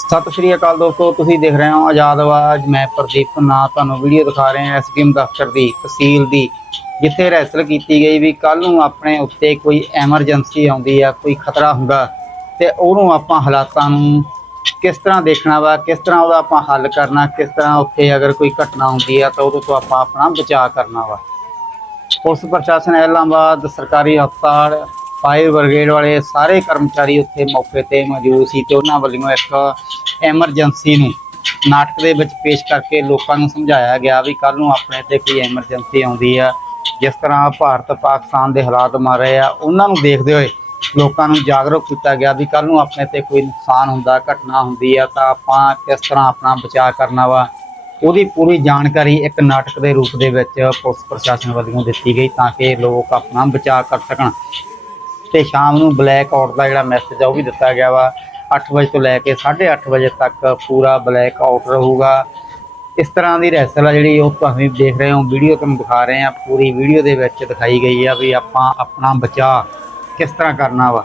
सत श्री अकाल दोस्तों, तुसीं देख रहे हो आज़ाद आवाज़। मैं प्रदीप ना तुहानूं वीडियो दिखा रहे हैं एसडीएम दफ्तर की तहसील की, जिथे रैसल की गई भी कल नूं अपने उत्ते कोई एमरजेंसी आउंदी आ, कोई खतरा हुंदा ते उहनूं आपां हालातां नूं किस तरह देखना वा, किस तरह उहदा आपां हल करना, किस तरह उत्थे अगर कोई घटना हुंदी आ तां उहदे तों आपां अपना बचाव करना वा। पुलिस प्रशासन इलाहाबाद, सरकारी हस्पताल, फायर ब्रिगेड वाले सारे कर्मचारी उत्थे मौके ते मौजूद सी ते उन्हां वल्लों एक एमरजेंसी नूं नाटक दे विच पेश करके लोकां नूं समझाया गया भी कल नूं अपने ते कोई एमरजेंसी आउंदी आ, जिस तरह भारत पाकिस्तान दे हालात मारे आ उन्हां नूं देखदे होए लोकां नूं जागरूक किया गया भी कल नूं अपने ते कोई नुकसान हुंदा, घटना हुंदी आ तां आपां किस तरह अपना बचाव करना वा। ਉਹਦੀ पूरी जानकारी एक नाटक के रूप के पुलिस प्रशासन वालों दी गई ताकि लोग अपना बचाव कर सकन। तो शाम को ब्लैक आउट का जोड़ा मैसेज है वह भी दिता गया वा, 8 बजे तो लैके 8:30 बजे तक पूरा ब्लैक आउट रहूगा। इस तरह की रहसल है जी तुम देख रहे हो, वीडियो तुम दिखा रहे हैं, पूरी वीडियो के दिखाई गई है भी आप अपना बचाव किस तरह करना वा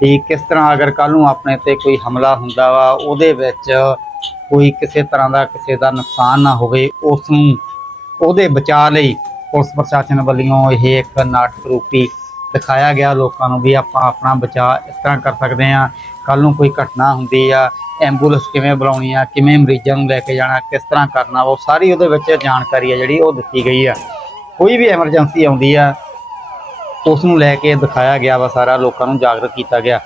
भी किस तरह अगर कल नूं अपने ते कोई हमला हुंदा वा उहदे विच कोई किसी तरह का किसी का नुकसान ना होवे, उसनूं उहदे बचाव लई पुलिस प्रशासन वालों यह एक नाटक रूपी दिखाया गया लोगों को भी आप अपना बचाव इस तरह कर सकते हैं। कल नूं कोई घटना हुंदी आ, एंबूलेंस किवें बुलाउणी आ, किवें मरीज़ां नूं लैके जाना, किस तरह करना वो सारी उहदे विच जानकारी है जिहड़ी वो दित्ती गई है। कोई भी एमरजेंसी आउंदी आ उसनूं लैके दिखाया गया वा, सारा लोगों को जागरूक किया गया।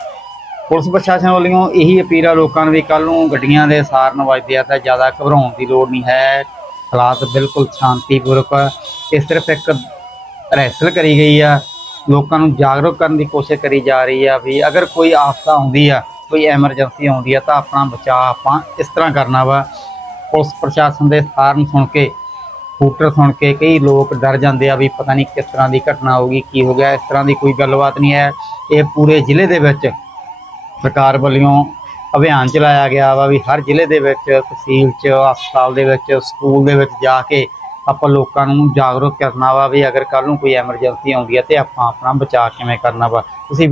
पुलिस प्रशासन वालों यही अपील है लोगों भी कल नूं गड्डियां दे सारन वजदे आ तां ज़्यादा घबराउण की लोड़ नहीं है, हालात बिल्कुल शांतिपूर्वक। ये सिर्फ एक रहसल करी गई है, लोगों को जागरूक करने की कोशिश करी जा रही है भी अगर कोई आफत आउंदी आ, कोई एमरजेंसी आउंदी है तो अपना बचाव आपां इस तरह करना वा। पुलिस प्रशासन के सारन सुन के, हूटर सुन के कई लोग डर जाते हैं भी पता नहीं किस तरह की घटना होगी, की हो गया। इस तरह की कोई गलबात नहीं है। ये पूरे जिले के विच सरकार वालों अभियान चलाया गया वा भी हर जिले के तहसील हस्पताल के स्कूल के जाके आप लोगों को जागरूक करना वा भी अगर कल नूं कोई एमरजेंसी आउंदी है तो आप अपना बचाव किवें करना वा। तुसीं